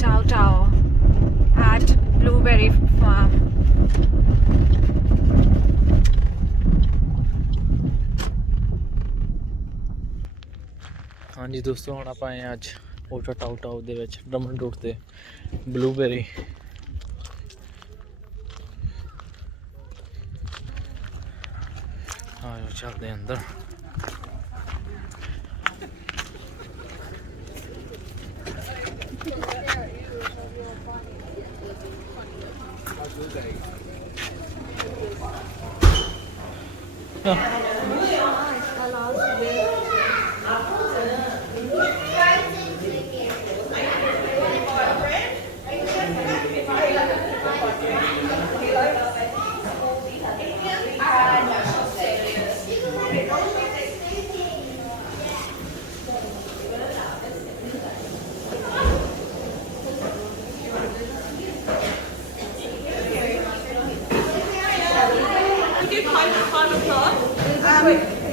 Otautau at Blueberry Farm. हाँ जी दोस्तों, हम आप आए आज ओटाटाउ ਦੇ ਵਿੱਚ ਰਮਨ ਰੋਡ ਤੇ ਬਲੂਬੇਰੀ ਆਜੋ ਚੱਲਦੇ ਆਂ ਅੰਦਰ।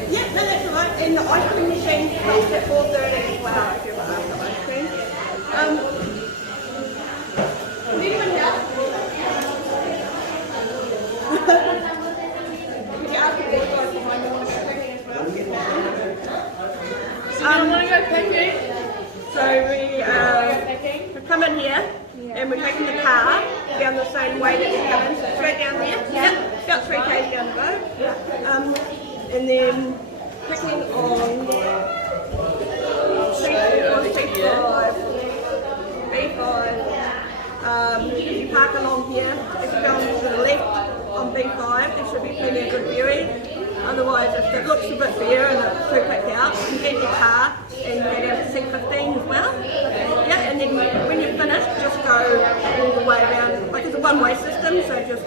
Yeah, no, that's all right. And the ice cream machine stops at 4:30 as well if you want after ice cream. Is anyone here? Could you ask the boys guys behind me want to go picking as well? Get that. Want to go picking? So we come in here and we're taking the car down the same way that we come in, so straight down there. Yep, about 3 km down the road. And then picking on B5. If you park along here, if you go on to the left on B5, there should be plenty of good berries. Otherwise, if it looks a bit bare and it's too picked out, you can get your car and go down to C15 as well. Yeah, and then when you're finished, just go all the way around. Like it's a one-way system, so just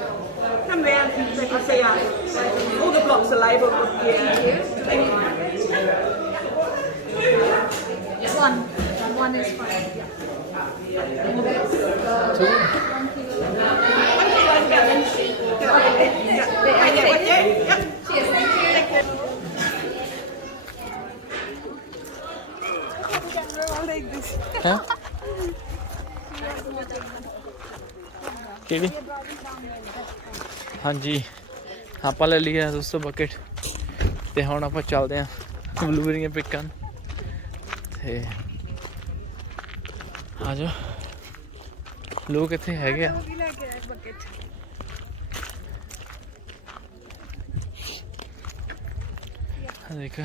come round and you can see all the blocks are labelled with One is fine. हैं ਕਿਹੜੀ? ਹਾਂਜੀ ਆਪਾਂ ਲੈ ਲਿਆ ਦੋਸਤੋ ਬਕਟ ਤੇ ਹੁਣ ਆਪਾਂ ਚੱਲਦੇ ਆਂ ਬਲੂਬੇਰੀਆਂ ਪਿਕ ਕਰਨ ਤੇ ਆ ਜਾਓ। ਲੋਕ ਇੱਥੇ ਹੈਗੇ ਆ। ਦੇਖ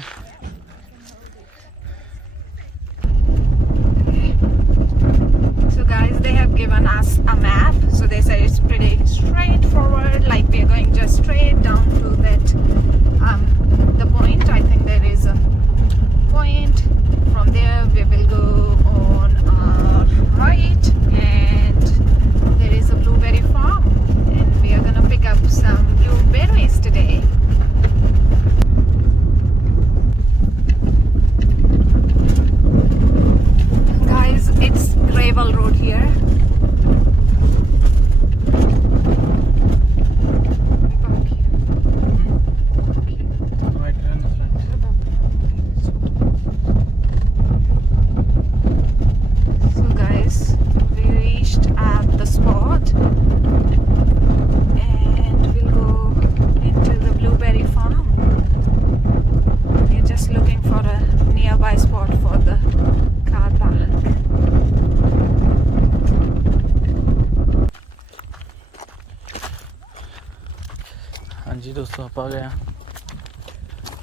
Guys, they have given us a map, so they say it's pretty straightforward, like we are going just straight down to that the point. I think there is a point. From there we will go on our right and there is a blueberry farm and we are gonna pick up some blueberries today. Guys, it's gravel road here. So guys, we reached at the spot and we'll go into the blueberry farm. We're just looking for a nearby spot for the car park. ਹਾਂਜੀ ਦੋਸਤੋ, ਆਪਾਂ ਗਏ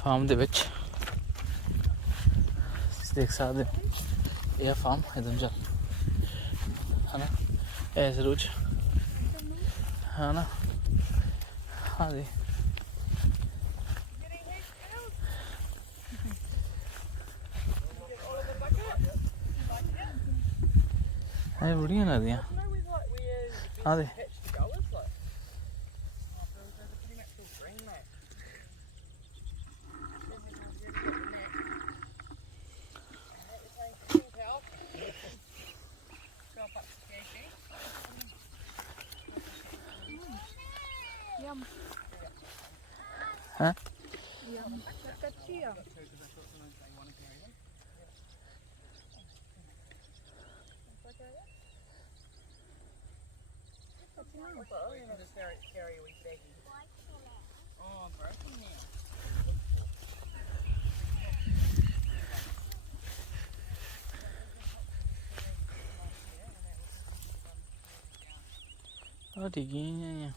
ਫਾਰਮ ਦੇ ਵਿੱਚ। ਦੇਖ ਸਕਦੇ ਇਹ ਫਾਰਮ ਇਧਰ ਚੱਲ ਹਨਾ ਐਸ ਰੋਜ਼ ਹਨਾ। ਹਾਂ ਦੇ ਇਹ ਬੜੀਆਂ ਲੱਗਦੀਆਂ ਹਾਂ ਦੇ। Huh? ਆ ਠੀਕ ਹੀ ਆ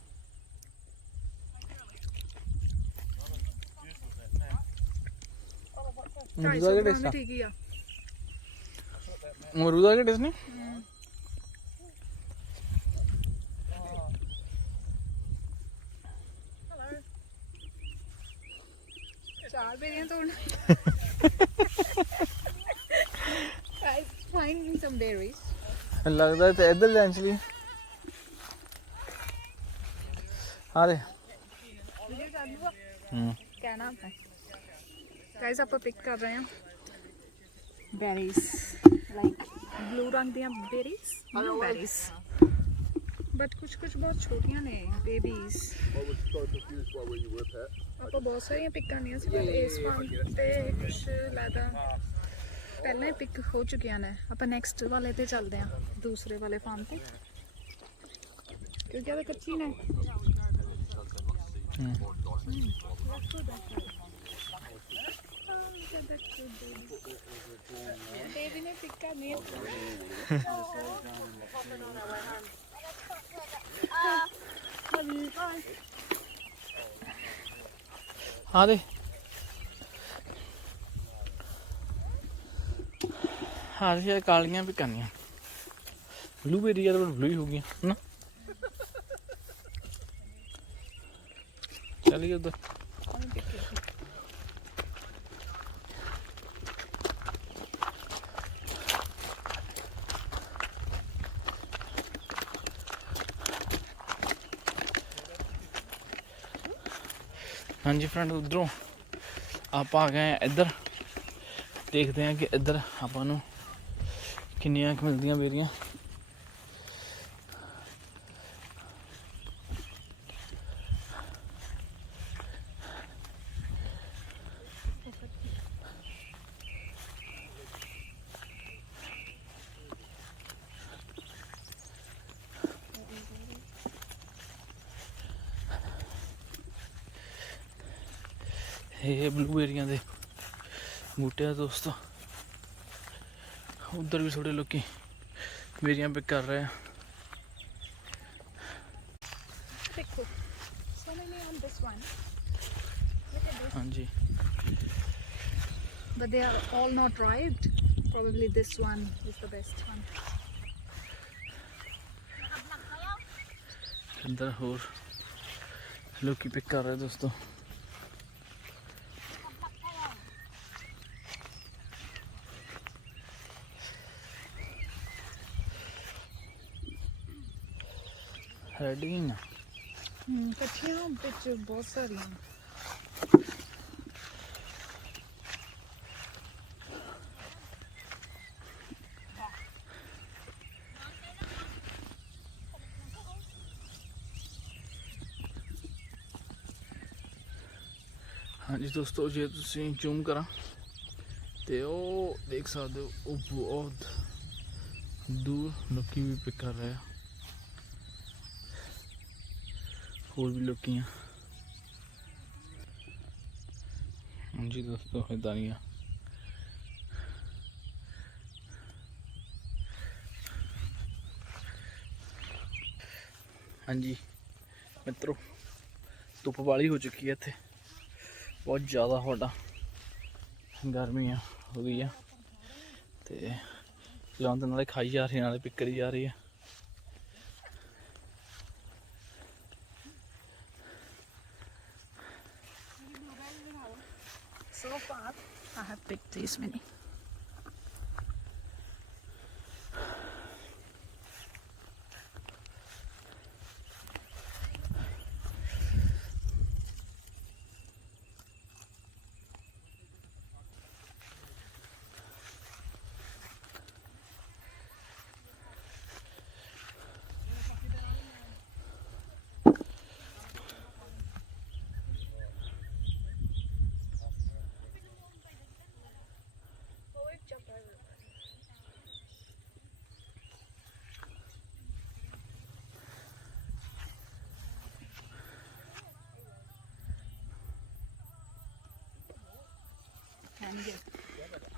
ਮਰੂਦਾ ਕੇ ਟੇਸਟ ਠੀਕ ਹੀ ਆ ਮਰੂਦਾ ਕੇ ਟੇਸਟ ਨੇ ਚਾਰ ਬੇਰੀਆਂ ਤੋੜਨਾ guys find me some berries ਲੱਗਦਾ ਤੇ ਇੱਧਰ ਲੈਂਚਲੀ ਆ ਦੇ ਕਹਿਣਾ ਆਪਾਂ guys ਆਪਾਂ ਪਿਕ ਕਰ ਰਹੇ ਹਾਂ berries like blue ਰੰਗ ਦੀਆਂ berries berries but ਕੁਝ ਬਹੁਤ ਛੋਟੀਆਂ ਨੇ babies ਆਪਾਂ ਬਹੁਤ ਸਾਰੀਆਂ ਪਿਕ ਕਰਨੀਆਂ ਸੀ but ਇਸ ਫਾਰਮ ਤੇ ਕੁਝ ਲੱਗਦਾ ਪਹਿਲਾਂ ਹੀ ਪਿਕ ਹੋ ਚੁੱਕੀਆਂ ਨੇ ਆਪਾਂ ਨੈਕਸਟ ਵਾਲੇ ਤੇ ਚੱਲਦੇ ਹਾਂ ਦੂਸਰੇ ਵਾਲੇ ਫਾਰਮ ਤੇ ਕਿਉਂਕਿ ਇਹ ਕੱਚੀ ਨੇ बेबी ने पिक करनी है हाँ दे हाँ दे कालियां भी करनियां ब्लूबेरी तो ब्लू ही होगी ना चलिए उधर हाँ जी फ्रेंड उधरों आप आ गए इधर देखते हैं कि इधर आपको किन्नियां मिलदियां बेरियां ये ब्लूबेरियां दे बूटे दोस्तों उधर भी थोड़े लोग बेरियां पिक कर रहे हैं देखो so many on this one हाँ जी but they are all not ripe probably this one is the best one इधर और लोग पिक कर रहे हैं दोस्तों रेडी ना कच्चियां बिच बहुत सारियां हाँ जी दोस्तों जे तुसीं जूम करा ते ओ देख सकते हो वो बहुत दूर लोग भी पिक कर रहे हैं और भी लोग हैं हाँ जी दोस्तों दानिया हाँ जी मित्रों धुप वाली हो चुकी है इत्थे बहुत ज़्यादा होड़ा गर्मी हो गई है तो लौन तो नाले खाई जा रही है नाले पिक करी जा रही है so far I have picked these many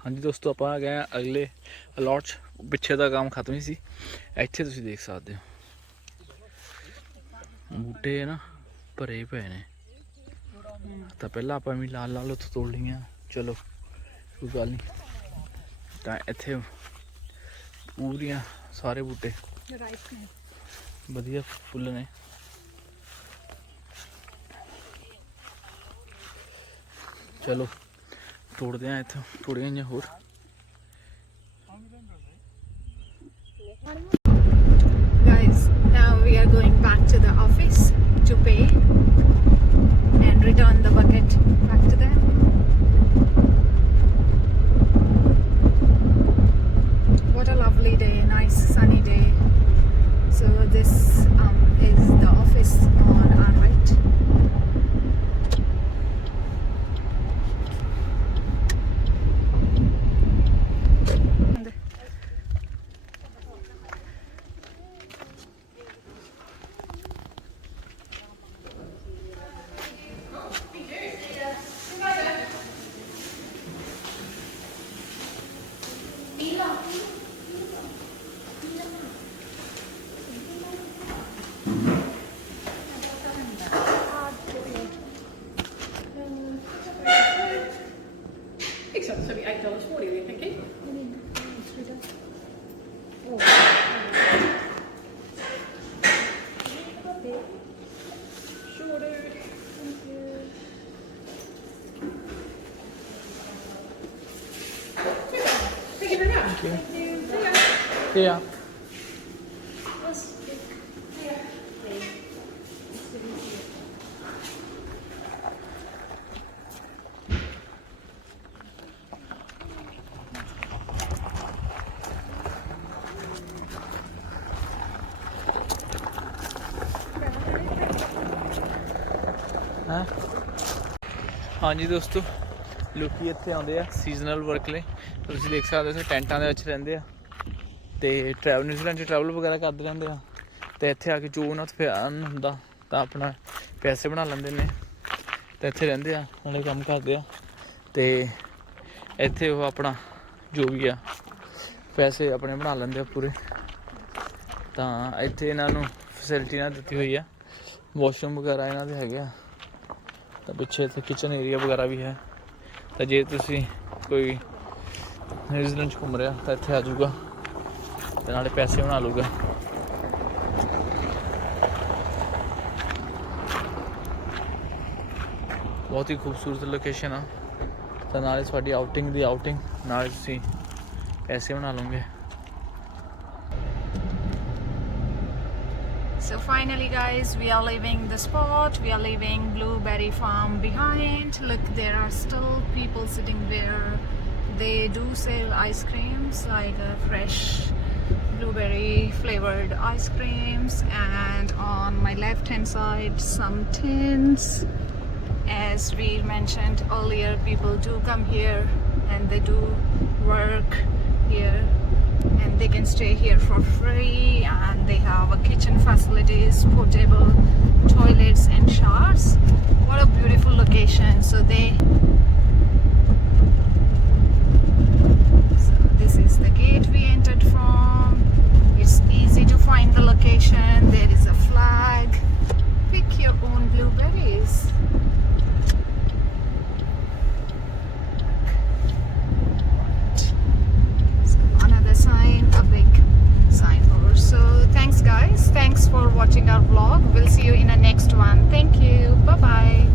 ਹਾਂਜੀ ਦੋਸਤੋ ਆਪਾਂ ਆ ਗਏ ਹਾਂ ਅਗਲੇ ਅਲਾਟ 'ਚ। ਪਿੱਛੇ ਦਾ ਕੰਮ ਖਤਮ ਹੀ ਸੀ। ਇੱਥੇ ਤੁਸੀਂ ਦੇਖ ਸਕਦੇ ਹੋ ਬੂਟੇ ਨਾ ਭਰੇ ਪਏ ਨੇ। ਤਾਂ ਪਹਿਲਾਂ ਆਪਾਂ ਵੀ ਲਾਲ ਉੱਥੋਂ ਤੋੜ ਲਈਆਂ। ਚਲੋ ਕੋਈ ਗੱਲ ਨਹੀਂ। ਤਾਂ ਇੱਥੇ ਪੂਰੀਆਂ ਸਾਰੇ ਬੂਟੇ ਵਧੀਆ ਫੁੱਲ ਨੇ। ਚਲੋ ਤੋੜਦੇ ਆ ਇੱਥੋਂ ਥੋੜ੍ਹੀਆਂ ਜਿਹੀਆਂ ਹੋਰ। Guys, now we are going back to the office to pay and return the bucket back to them. What a lovely day, nice sunny day. So this is the office on our right. Excellent, so it'll be $8.40, are you thinking? Sure do. Thank you. Thank you very much. Thank you. Yeah. ਹਾਂ ਹਾਂਜੀ ਦੋਸਤੋ, ਲੋਕੀ ਇੱਥੇ ਆਉਂਦੇ ਆ seasonal work ਲਈ। ਤੁਸੀਂ ਦੇਖ ਸਕਦੇ ਹੋ ਟੈਂਟਾਂ ਦੇ ਵਿੱਚ ਰਹਿੰਦੇ ਆ ਤੇ ਨਿਊਜ਼ੀਲੈਂਡ 'ਚ ਟਰੈਵਲ ਵਗੈਰਾ ਕਰਦੇ ਰਹਿੰਦੇ ਆ। ਤੇ ਇੱਥੇ ਆ ਕੇ ਜੋ ਉਹਨਾਂ ਤੋਂ ਹੁੰਦਾ ਤਾਂ ਆਪਣਾ ਪੈਸੇ ਬਣਾ ਲੈਂਦੇ ਨੇ ਤੇ ਇੱਥੇ ਰਹਿੰਦੇ ਆ, ਨਾਲੇ ਕੰਮ ਕਰਦੇ ਆ ਤੇ ਇੱਥੇ ਉਹ ਆਪਣਾ ਜੋ ਵੀ ਆ ਪੈਸੇ ਆਪਣੇ ਬਣਾ ਲੈਂਦੇ ਆ ਪੂਰੇ। ਤਾਂ ਇੱਥੇ ਇਹਨਾਂ ਨੂੰ ਫੈਸਿਲਿਟੀ ਨਾਲ ਦਿੱਤੀ ਹੋਈ ਆ, ਵਾਸ਼ਰੂਮ ਵਗੈਰਾ ਇਹਨਾਂ ਦੇ ਹੈਗੇ ਆ। ਤਾਂ ਪਿੱਛੇ ਇੱਥੇ ਕਿਚਨ ਏਰੀਆ ਵਗੈਰਾ ਵੀ ਹੈ। ਤਾਂ ਜੇ ਤੁਸੀਂ ਕੋਈ ਨਿਊਜ਼ੀਲੈਂਡ 'ਚ ਘੁੰਮ ਰਿਹਾ ਤਾਂ ਇੱਥੇ ਆ ਜਾਊਗਾ ਤੇ ਨਾਲੇ ਪੈਸੇ ਬਣਾ ਲੂਗਾ। ਬਹੁਤ ਹੀ ਖੂਬਸੂਰਤ ਲੋਕੇਸ਼ਨ ਆ। ਤਾਂ ਨਾਲੇ ਤੁਹਾਡੀ ਆਊਟਿੰਗ ਦੀ ਆਊਟਿੰਗ ਨਾਲੇ ਤੁਸੀਂ ਪੈਸੇ ਬਣਾ ਲਓਗੇ। So finally guys, we are leaving the spot. We are leaving Blueberry Farm behind. Look, there are still people sitting there. They do sell ice creams, like fresh blueberry flavored ice creams, and on my left hand side some tins. As we mentioned earlier, people do come here and they do work here and they can stay here for free, and they have a kitchen facilities, portable toilets and showers. What a beautiful location. So this is the gate we entered from. It's easy to find the location. There is a flag. Pick your own blueberries. Sign, a big signboard. So thanks guys, thanks for watching our vlog. We'll see you in the next one. Thank you, bye bye.